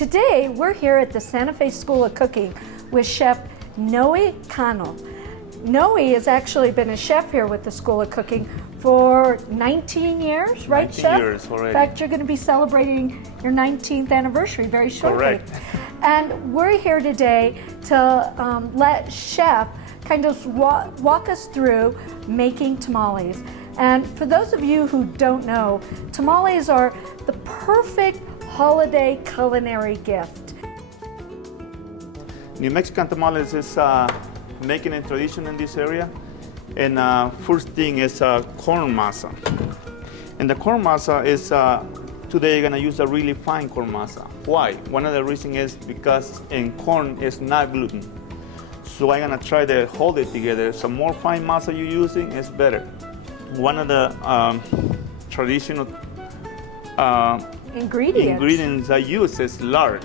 Today, we're here at the Santa Fe School of Cooking with Chef Noe Cano. Noe has actually been a chef here with the School of Cooking for 19 years, right, 19 Chef? years already. In fact, you're going to be celebrating your 19th anniversary very shortly. Correct. And we're here today to let Chef kind of walk us through making tamales. And for those of you who don't know, tamales are the perfect holiday culinary gift. New Mexican tamales is making a tradition in this area. And first thing is corn masa. And the corn masa is, today you're gonna use a really fine corn masa. Why? One of the reasons is because in corn is not gluten. So I'm gonna try to hold it together. So more fine masa you're using is better. One of the traditional ingredients I use is lard.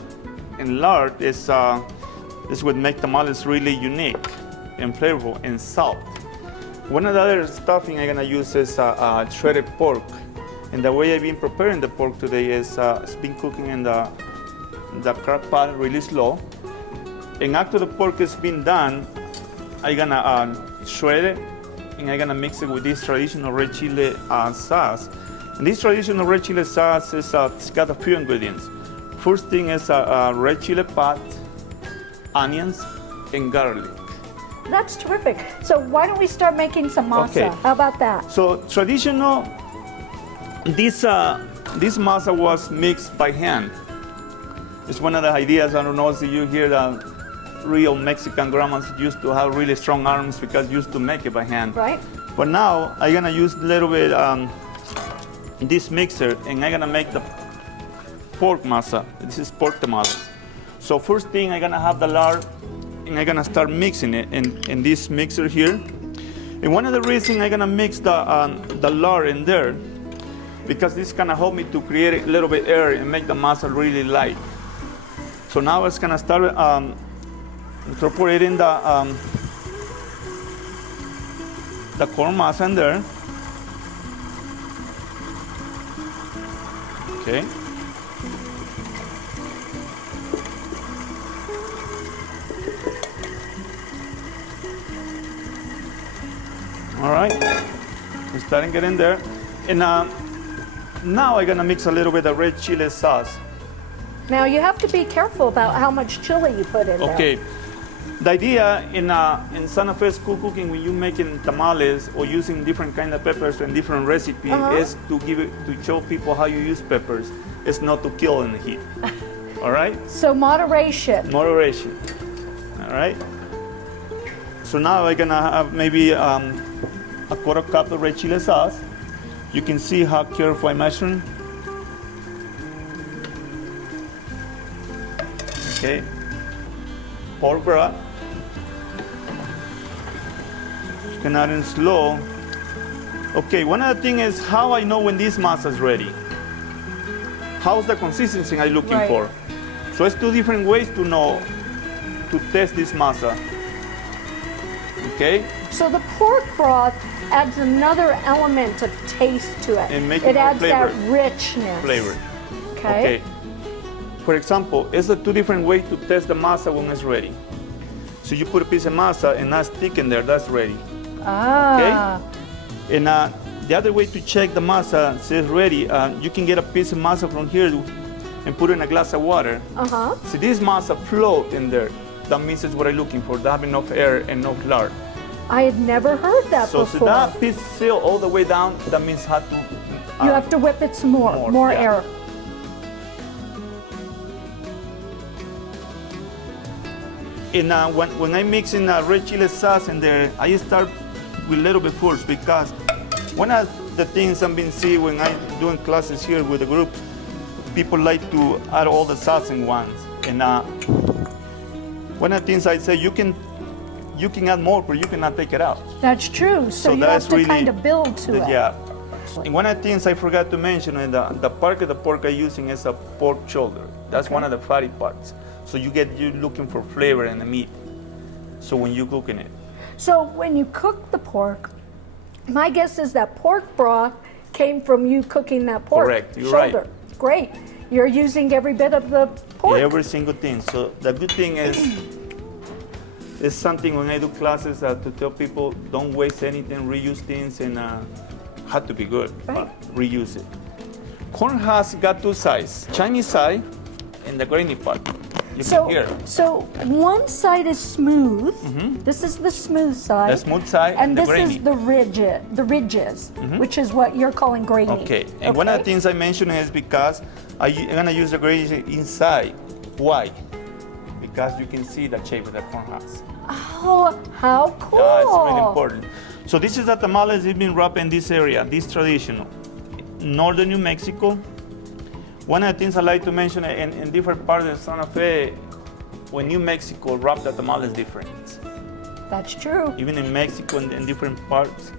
And lard is what makes tamales really unique and flavorful, and salt. One of the other stuffing I'm gonna use is shredded pork. And the way I've been preparing the pork today is it's been cooking in the crock pot really slow. And after the pork has been done, I'm gonna shred it, and I'm gonna mix it with this traditional red chili sauce. And this traditional red chili sauce is it's got a few ingredients. First thing is red chili pot, onions, and garlic. That's terrific. So why don't we start making some masa? Okay. How about that? So traditional, this masa was mixed by hand. It's one of the ideas. I don't know if you hear that real Mexican grandmas used to have really strong arms because used to make it by hand. Right. But now I'm gonna use a little bit this mixer, and I'm gonna make the pork masa. This is pork tamales. So first thing, I'm gonna have the lard, and I'm gonna start mixing it in this mixer here. And one of the reasons I'm gonna mix the lard in there, because this gonna help me to create a little bit air and make the masa really light. So now it's gonna start incorporating the corn masa in there. Okay. All right, we're starting to get in there. And now I'm gonna mix a little bit of red chili sauce. Now you have to be careful about how much chili you put in there. Okay, the idea in Santa Fe School Cooking, when you're making tamales or using different kind of peppers and different recipes, is to show people how you use peppers. It's not to kill in the heat. All right? So moderation. Moderation. All right? So now I'm gonna have maybe a quarter cup of red chili sauce. You can see how careful I'm measuring. Okay. Pork broth. You can add in slow. Okay, one other thing is how I know when this masa is ready. How's the consistency I'm looking for? So it's two different ways to know, to test this masa. Okay? So the pork broth adds another element of taste to it. And make it it more adds that richness. Flavor. Okay. For example, it's a two different ways to test the masa when it's ready. So you put a piece of masa and not stick in there, that's ready. Ah. Okay? And the other way to check the masa says ready, you can get a piece of masa from here and put it in a glass of water. See, this masa float in there. That means it's what I'm looking for. They have enough air and enough lard. I had never heard that before. So that piece seal all the way down, that means you have to whip it some more air. And when I'm mixing red chili sauce in there, I start with a little bit first, because one of the things I've been seeing when I'm doing classes here with the group, people like to add all the sauce in once. And one of the things I say, you can add more, but you cannot take it out. That's true. So you have to kind of build to it. Yeah. And one of the things I forgot to mention, the part of the pork I'm using is a pork shoulder. That's one of the fatty parts. So you're looking for flavor in the meat. So when you're cooking it. So when you cook the pork, my guess is that pork broth came from you cooking that pork Correct. You're shoulder. right. Great. you're using every bit of the pork. Every single thing. So the good thing is, it's something when I do classes to tell people don't waste anything, reuse things, and have to be good, but reuse it. Corn has got two sides, Chinese side and the grainy part. You can hear. So one side is smooth. This is the smooth side. The smooth side and the this grainy. is the ridges, which is what you're calling grainy. Okay, and one of the things I mentioned is because I'm gonna use the grainy inside. Why? Because you can see the shape of the corn husk. Oh, how cool! That's really important. So this is the tamales that's been wrapped in this area, this traditional. Northern New Mexico. One of the things I like to mention in different parts of Santa Fe, when New Mexico wrap the tamales different. That's true. Even in Mexico and in different parts.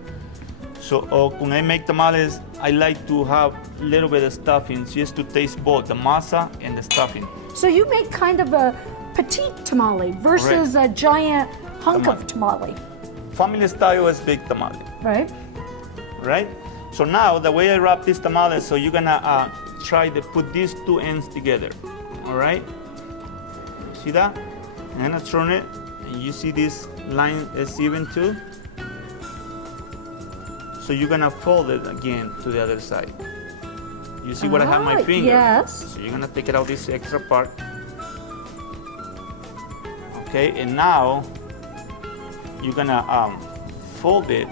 So when I make tamales, I like to have a little bit of stuffing just to taste both the masa and the stuffing. So you make kind of a petite tamale versus a giant hunk of tamale. Family style is big tamale. Right? Right? So now the way I wrap this tamale, so you're gonna try to put these two ends together. All right? See that? I'm gonna turn it, and you see this line is even too. So you're gonna fold it again to the other side. You see what I have my finger? Yes. So you're gonna take it out this extra part. Okay, and now you're gonna fold it.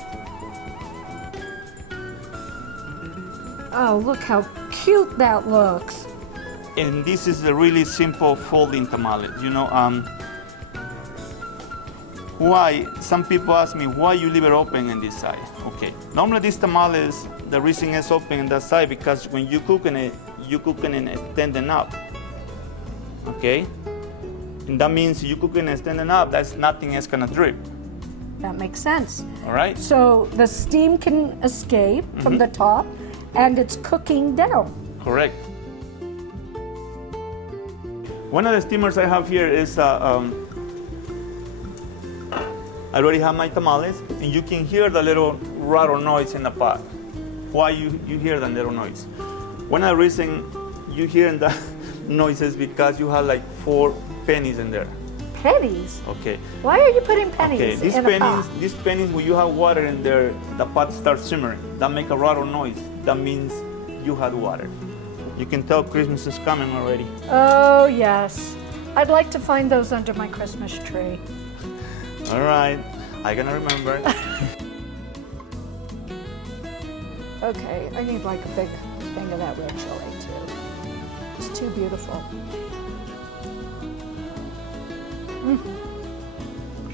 Oh, look how cute that looks. And this is a really simple folding tamale. You know, why? Some people ask me why you leave it open in this side. Okay, normally these tamales, the reason it's open in that side because when you cooking it and extending up. Okay, and that means you cooking and extending up. That's nothing is gonna drip. That makes sense. All right. So the steam can escape from the top, and it's cooking down. Correct. One of the steamers I have here is, I already have my tamales, and you can hear the little rattle noise in the pot. Why you hear that little noise? One of the reasons you hear that noise is because you have like 4 pennies in there. Pennies? Okay. Why are you putting pennies Okay, these in a pot? pennies, when you have water in there, the pot starts simmering. That make a rattle noise. That means you had water. You can tell Christmas is coming already. Oh, yes. I'd like to find those under my Christmas tree. All right, I'm gonna remember. Okay, I need like a big thing of that red chili too. It's too beautiful.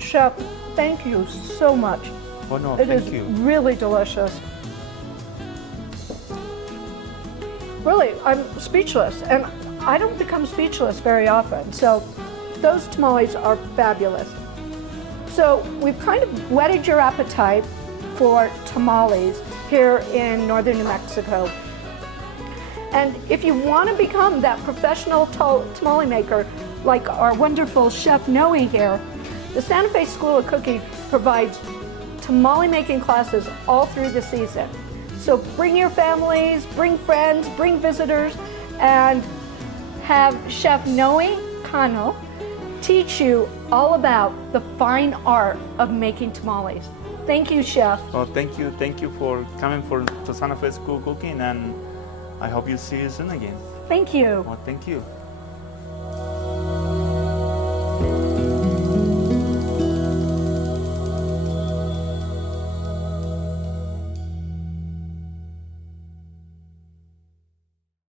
Chef, thank you so much. Oh no, It thank is you. really delicious. Really, I'm speechless, and I don't become speechless very often, so those tamales are fabulous. So we've kind of whetted your appetite for tamales here in northern New Mexico. And if you want to become that professional tamale maker like our wonderful Chef Noe here, the Santa Fe School of Cooking provides tamale making classes all through the season. So bring your families, bring friends, bring visitors, and have Chef Noe Cano teach you all about the fine art of making tamales. Thank you, Chef. Oh, thank you. Thank you for coming to Santa Fe School of Cooking, and I hope you see you soon again. Thank you. Well, thank you.